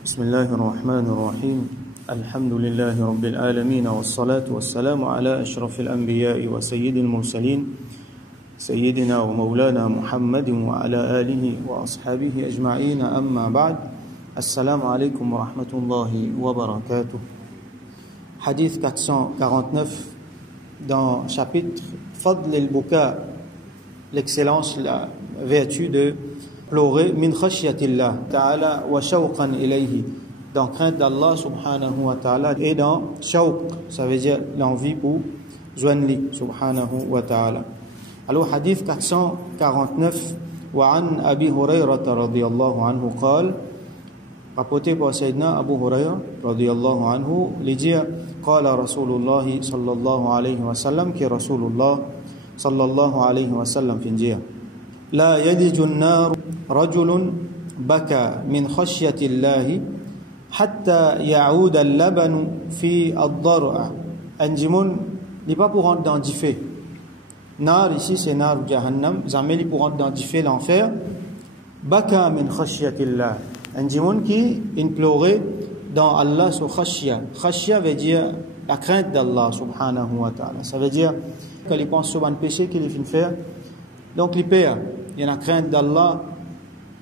بسم الله الرحمن الرحيم الحمد لله رب العالمين والصلاة والسلام على أشرف الأنبياء وسيد المرسلين سيدنا ومولانا محمد وعلى آله وأصحابه أجمعين أما بعد السلام عليكم ورحمة الله وبركاته. Hadith 449 dans chapitre Fadl al-Buka, l'excellence, la vertu de pleurer min khashyatillah ta'ala wa shawqan ilayhi, dans crainte d'Allah subhanahu wa ta'ala, et dans shawq, ça veut dire l'envie pour joindre lui subhanahu wa ta'ala. Alors hadith 449 wa an Abi Hurayrah radiyallahu anhu qala, rapporté par Sayyidina Abu Hurayrah radiyallahu anhu, il dit qala Rasulullah sallallahu alayhi wa sallam, qui Rasulullah sallallahu alayhi wa sallam fin dire la yadiju an-nar rajulun baka min khashyati Allah hatta ya'ud al-laban fi ad-dar'a. Un jimun n'est pas pour rentrer dans du feu. Nar ici c'est nar jahannam, jamais pour rentrer dans du feu, l'enfer. Baka min khashyati Allah, un jimun qui implorait dans Allah sur khashya. Khashya veut dire la crainte d'Allah subhanahu wa ta'ala. Ça veut dire que les pense sur un péché qu'il finit faire, donc il perd. Il y a la crainte d'Allah.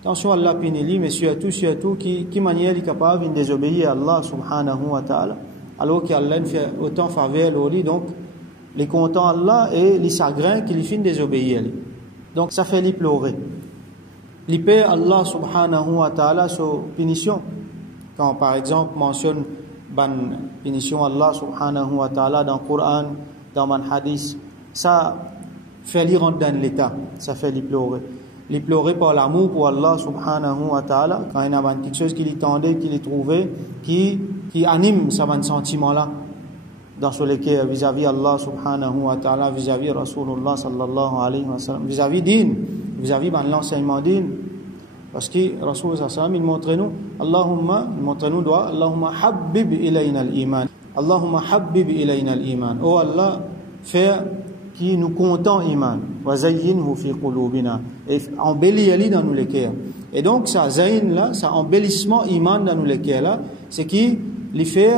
Attention, Allah pinili, mais surtout qui manière est capable de désobéir à Allah subhanahu wa ta'ala, alors qu'Allah fait autant faveur au lit, donc les contents Allah et les chagrins qu'il finit de désobéir. Donc ça fait les pleurer. Il perd Allah subhanahu wa ta'ala sur punition. Quand par exemple mentionne ban punition Allah subhanahu wa ta'ala dans le Coran, dans man hadith, ça fait lui rentrer dans l'état, ça fait lui pleurer. Les pleurer par l'amour pour Allah subhanahu wa ta'ala, quand il y a quelque chose qui lui tendait, qui lui trouvait, qui anime ce sentiment-là, dans ce lequel vis-à-vis Allah subhanahu wa ta'ala, vis-à-vis Rasulullah sallallahu alayhi wa sallam, vis-à-vis din, vis-à-vis l'enseignement din. Parce que Rasulullah sallallahu alayhi wa sallam, il montre nous doigt, Allahumma habbib ilayna al-iman. Allahumma habbib ilayna al-iman. Oh Allah, faire qui nous content iman, wa zayyinhu fi qulubina, et embellir dans nous les cœurs. Et donc ça zayn là, ça embellissement iman dans nous les cœurs là, c'est qui les fait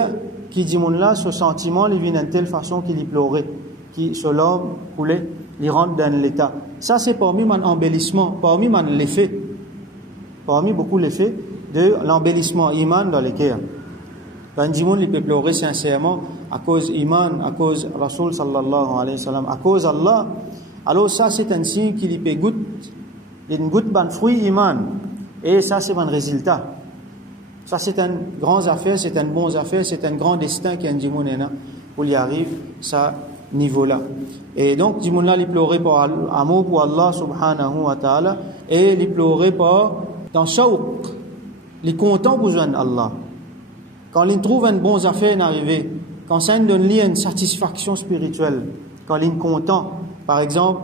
qui dit mon là ce sentiment il vient d'une telle façon qu'il y pleurait, qui sur l'homme coulé, il rentre dans l'état. Ça c'est parmi mon embellissement, parmi mon l'effet, parmi beaucoup l'effet de l'embellissement iman dans les cœurs. Quand il peut pleurer sincèrement à cause iman, à cause Rasul sallallahu alayhi wa sallam, à cause Allah, alors ça c'est un signe qu'il peut goûter, une goutte ban fruit iman, et ça c'est un résultat. Ça c'est une grande affaire, c'est une bonne affaire, c'est un grand destin qui a un dimoun pour y arrive ça niveau là. Et donc dimoun là il pleurait par amour pour Allah subhanahu wa ta'ala, et il pleurait par dans shawq, il est content pour joindre Allah. Quand il trouve une bonne affaire arrivée, quand ça donne lui une satisfaction spirituelle, quand il est content, par exemple,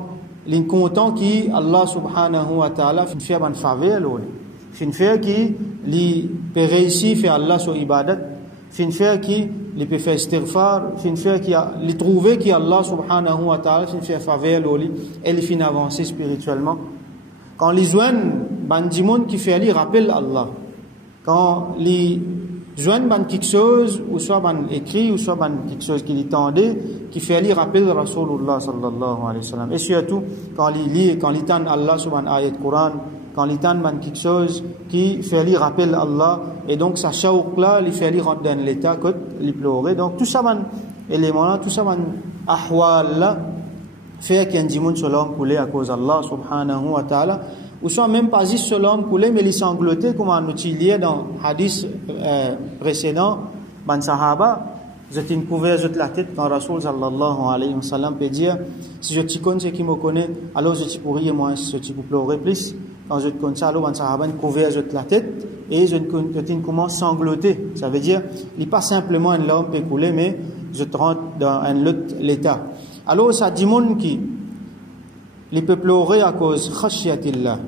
il est content qui Allah subhanahu wa ta'ala fait une faveur, fait qui il peut réussir faire Allah sur ibadat, fait qui il peut faire istighfar, fait qui il trouve qui Allah subhanahu wa ta'ala fait faveur et il fait avancer spirituellement. Quand les joignent bandimon qui fait lui rappelle Allah, quand les joignent quelque chose, ou soit écrit, ou soit quelque chose qui lui tendait, qui fait lui rappel Rasulullah sallallahu alayhi wa sallam. Et surtout, quand il lit, quand il tend Allah sur un ayat Coran, quand il tend quelque chose qui fait lui rappel Allah, et donc sa shawq là, il fait lui rentrer dans l'état, il pleurait. Donc tout ça, élément-là, tout ça, ahwal là, fait qu'un dimoun sur l'homme coulé à cause d'Allah subhanahu wa ta'ala, ou soit même pas juste sur l'homme coulé, mais il sangloté, comme on utilisait dans le hadith précédent, ban sahaba, vous êtes une couverte de la tête quand Rasul sallallahu alayhi wa sallam peut dire, si je te connais, ceux qui me connaissent, alors je te pourrais moins, si je te pleurer plus, quand je te connais ça, alors ban sahaba, une couverte de la tête, et je commence à sangloter. Ça veut dire, il n'est pas simplement un homme peut couler, mais je te rentre dans un autre l'état. Alors ça dit mon qui il peut pleurer à cause khashyatillah.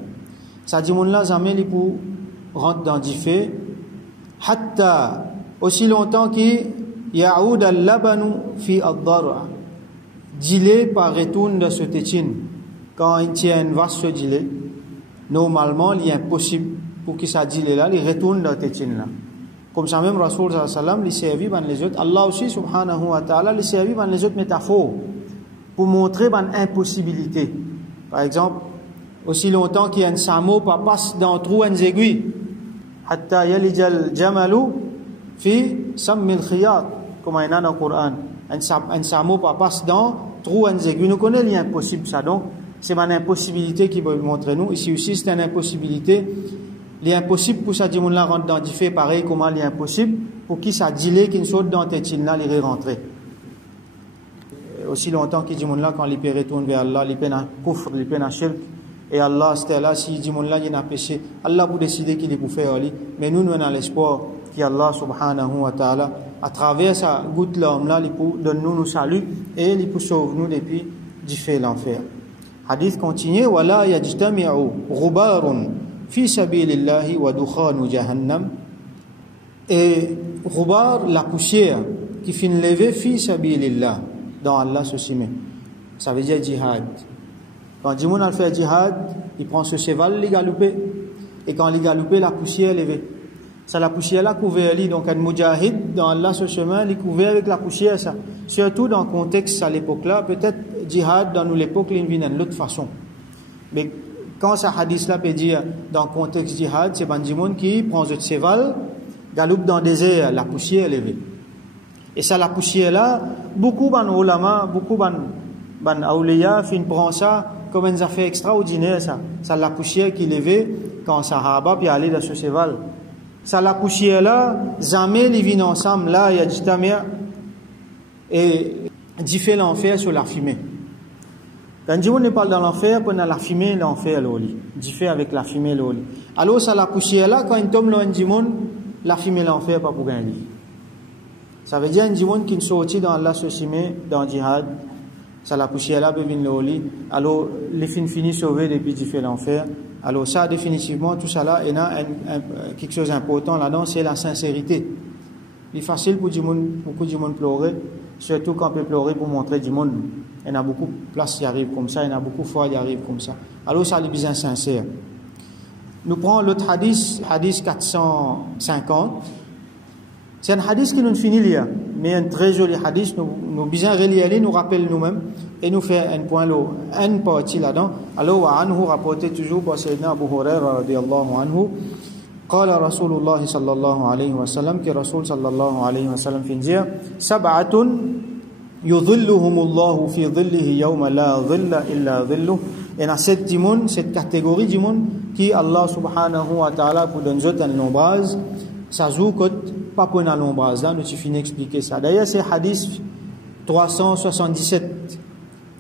Ça dit mon là jamais il peut rentrer dans du fait hatta aussi longtemps qu'il ya'ud al-labanu fi ad-dar'a. Dilé par retourne de ce tétine. Quand il tient une vache se dilé, normalement il est impossible pour que ça dilé là, il retourne dans le tétine là. Comme ça même, Rasoul sallallahu alayhi wa sallam, il servi dans les autres. Allah aussi, subhanahu wa ta'ala, il servi dans les autres métaphores pour montrer une impossibilité. Par exemple, aussi longtemps qu'il y a un samo pas passe dans trou une aiguille. Hatta yalijal jamalu fi sammil khiyat, comme il y a dans le Coran. Un samo pas passe dans trou une aiguille. Nous connaissons l'impossible ça, donc c'est une impossibilité qui veut montrer nous. Ici aussi, c'est une impossibilité. L'impossible pour ça, dit mon là rentre dans du fait pareil comment l'impossible pour qui ça dit qui ne saute dans tes là il rentrer. Aussi longtemps qu'il dit mon là quand il peut retourner vers Allah, il peut na kufr, il peut na shirk et Allah c'était là si dit mon là il n'a péché, Allah pour décider qu'il est pour faire ali, mais nous avons l'espoir qu'Allah subhanahu wa ta'ala à travers sa goutte l'homme là il pour donne nous salut et il pour sauver nous depuis du fait l'enfer. Hadith continue wala yajtami'u ghubarun fi sabilillahi wa dukhanu jahannam, et ghubar la poussière qui fin lever fi sabilillah dans Allah ceci même ça veut dire jihad. Quand Dimoun a fait jihad, il prend ce cheval il galope et quand il galope la poussière levée, ça la poussière là couvert lui, donc un mujahid dans Allah ce chemin il couvert avec la poussière ça, surtout dans le contexte à l'époque là, peut-être jihad dans nous l'époque il vient de l'autre façon, mais quand ce hadith-là peut dire dans le contexte jihad, c'est un monde qui prend ce cheval, galope dans le désert, la poussière est levée. Et ça, la poussière-là, beaucoup de ulama, beaucoup de awliya, fin prend ça comme une affaire extraordinaire, ça. Ça, la poussière qui est levée quand Sahaba puis aller dans ce cheval. Ça, la poussière-là, jamais ils viennent ensemble, là, il y a du tamir, et diffère l'enfer sur la fumée. Quand on parle dans l'enfer, on a la fumée l'enfer l'oli, diffère avec la fumée l'oli. Alors ça la poussière là quand on tombe dans la fumée l'enfer pas pour gagner. Ça veut dire un dimon qui ne sortit dans Allah ce chimé dans jihad, ça la poussière là peut venir l'oli. Alors les fins finis sauvés depuis diffère l'enfer. Alors ça définitivement tout ça là, il y a quelque chose d'important là-dedans, c'est la sincérité. Il est facile pour beaucoup de monde pleurer, surtout quand on peut pleurer pour montrer du monde. Il y en a beaucoup de places qui arrivent comme ça, il y en a beaucoup de fois qui arrivent comme ça. Alors ça est bien sincère. Nous prenons l'autre hadith, hadith 450. C'est un hadith qui nous finit là, mais un très joli hadith, nous bien relié, nous rappelle nous-mêmes et nous fait un point là, un partie là-dedans. Alors wa anhu rapporté toujours par Sayyidina Abu Hurairah radiyallahu anhu. قال رسول الله صلى الله عليه وسلم que Rasul sallallahu alayhi wa sallam fin dire sab'atun yudhilluhum Allah fi dhillihi yawma la dhilla illa dhilluh, et dans cette catégorie du monde qui Allah subhanahu wa ta'ala pour donner un l'ombrage ça joue pas pour un l'ombrage là nous tu finis expliquer ça. D'ailleurs c'est hadith 377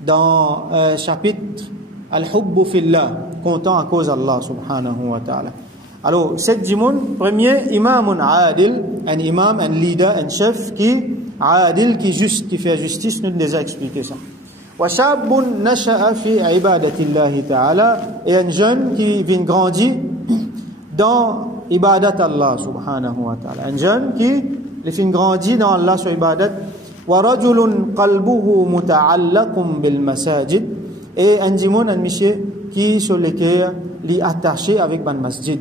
dans chapitre al-hubbu fillah, content à cause d'Allah subhanahu wa ta'ala. Alors, cette dimoun, premier, imamun adil, un imam, un leader, un chef qui adil, qui fait justice, nous déjà expliqué ça. Wa shabun nasha'a fi ibadatillahi ta'ala, et un jeune qui vient grandir dans ibadat Allah subhanahu wa ta'ala. Un jeune qui vient grandir dans Allah sur ibadat. Wa rajulun qalbuhu muta'allaqun bil masajid, et un dimoun, un monsieur qui sur lequel li attaché avec ban masjid.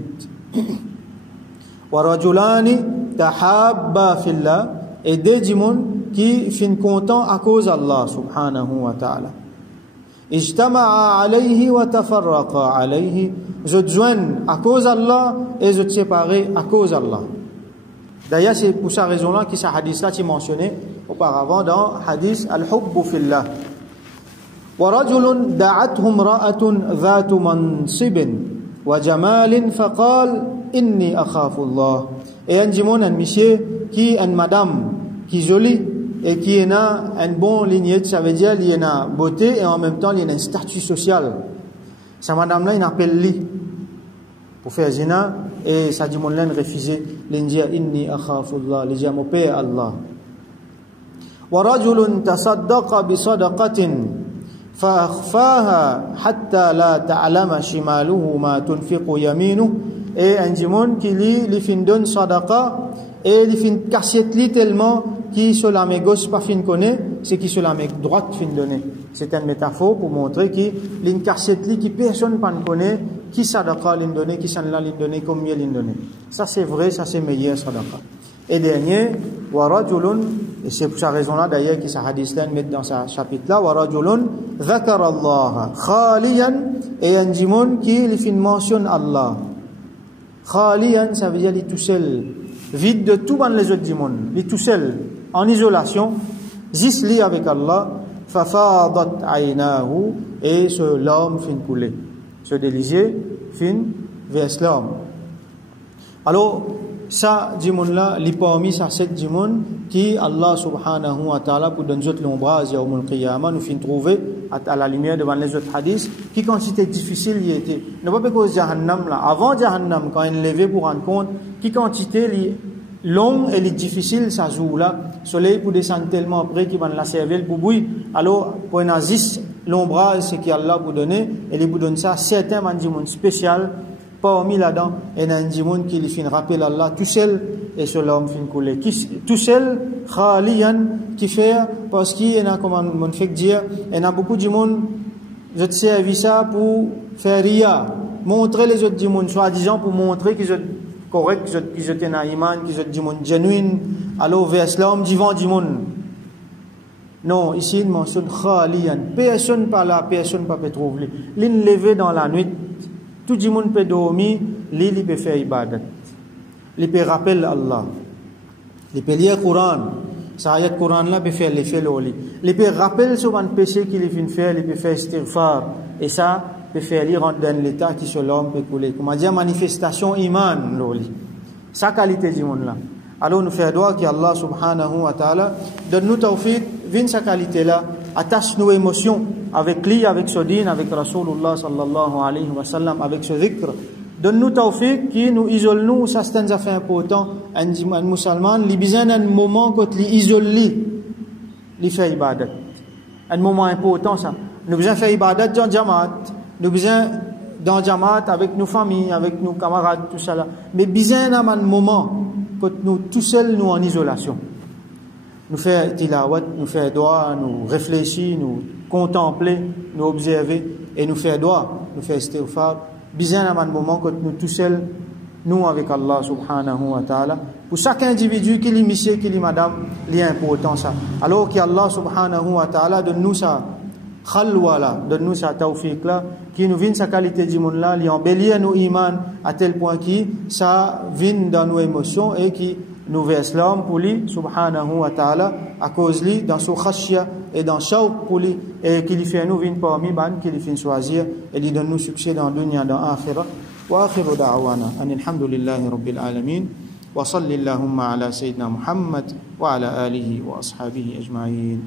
Wa rajulani tahabba fillah, et des dimoun qui fin content à cause d'Allah subhanahu wa ta'ala. Ijtama'a alayhi wa tafarraqa alayhi, je joignent à cause d'Allah et je séparés à cause d'Allah. D'ailleurs c'est pour cette raison-là que ce hadith-là est mentionné auparavant dans hadith al-hubbu fillah. ورجل دعته امرأة ذات منصب وجمال فقال إني أخاف الله. Et un dimon, un monsieur qui une madame qui est jolie et qui a une bonne lignée, ça veut dire qu'il a une beauté et en même temps il a un statut social. Sa madame là il appelle lui pour faire zina et sa dimon là refusé, il dit inni akhafullah, il dit mon père Allah. ورجل تصدق بصدقة فأخفاها حتى لا تعلم شماله ما تنفق يمينه, et un dimon qui li fin donne sadaqa et li fin cassette li tellement qui sur la main gauche pas fin connaît, c'est qui sur la main droite fin donner. C'est une métaphore pour montrer que l'in cassette li qui personne pas connaît qui sadaqa l'in donner, qui s'en la l'in donner, combien l'in donner. Ça c'est vrai, ça c'est meilleur sadaqa. Et dernier, wa rajulun, et c'est pour sa raison-là d'ailleurs que ce hadith-là met dans ce chapitre-là, wa rajulun dhakara Allah khaliyan, et un djimoun qui mentionne Allah. Khaliyan, ça veut dire il est tout seul, vide de tout dans les autres djimoun, il est tout seul, en isolation, zisli avec Allah, fafadat aynahu, et l'homme fin couler, ce déliser fin vers l'homme. Alors, ça, djimoun là, li parmi ça, cette djimoun qui, Allah subhanahu wa ta'ala, pour donner l'ombrage, yawmul qiyamah, nous fin trouver à la lumière devant les autres hadiths, qui quand c'était difficile, il était, ne pas cause Jahannam là, avant Jahannam, quand il levé pour rendre compte, qui quantité long et difficile, ça joue là, soleil pour descendre tellement après qu'il va la cervelle pour bouillir, alors, pour un azis, l'ombrage, c'est qu'Allah pour donner, et il vous donne ça, certains djimoun spécial, parmi là-dedans, il y a un djimoun qui lui fait rappeler Allah tout seul, et ce l'homme fin couler. Tout seul, khaliyan, qui fait, parce qu'il y a, comme on fait dire, il y a beaucoup de djimoun, je te servis ça pour faire ria, montrer les autres djimoun, soi-disant pour montrer qu'ils sont corrects, qu'ils sont un iman, qu'ils sont djimoun genuine, alors vers l'homme, divan djimoun. Non, ici il mentionne khaliyan, personne par là, personne pas peut trouver. L'in levé dans la nuit, tout le monde peut dormir, il peut faire ibadat. Il peut rappeler Allah. Il peut lire le Coran. Ça ayat Coran là peut faire l'effet loli. Il peut rappeler sur un péché qu'il vient faire, il peut faire istighfar. Et ça peut faire lire dans l'état qui sur l'homme peut couler. Comme on dit, manifestation iman loli. Sa qualité du monde là. Alors nous faisons droit qu'Allah subhanahu wa ta'ala donne-nous tawfiq, vine sa qualité là, attache nos émotions avec lui, avec ce din, avec Rasulullah sallallahu alayhi wa sallam, avec ce dhikr. Donne-nous tawfiq qui nous isole nous, ça c'est un affaire important. Un musulman, il a besoin d'un moment quand il isole il fait ibadat. Un moment important ça. Nous avons besoin de faire ibadat dans jamaat. Nous avons besoin dans jamaat avec nos familles, avec nos camarades, tout ça là. Mais besoin d'un moment quand nous tout seuls, nous en isolation. Nous faire tilawat, nous faire doigt, nous réfléchir, nous contempler, nous observer et nous faire doigt, nous faire istighfar. Bizarre à un moment quand nous tout seuls, nous avec Allah subhanahu wa ta'ala. Pour chaque individu qui est monsieur, qui est madame, il est important ça. Alors qu'Allah subhanahu wa ta'ala donne-nous ça, khalwa là, donne-nous ça tawfiq là, qui nous vient sa qualité d'immun là, il embellit nos iman à tel point qui ça vient dans nos émotions et qui nous verse l'homme pour lui, subhanahu wa ta'ala, à cause lui, dans son khashya et dans shawq pour lui, et qui lui fait nous vient parmi ban, qui lui fait choisir, et lui donne nous succès dans dunya, dans akhirah. Wa akhiru da'wana, alhamdulillahi rabbil alamin, wa salli allahumma ala sayyidina Muhammad, wa ala alihi wa ashabihi ajma'in.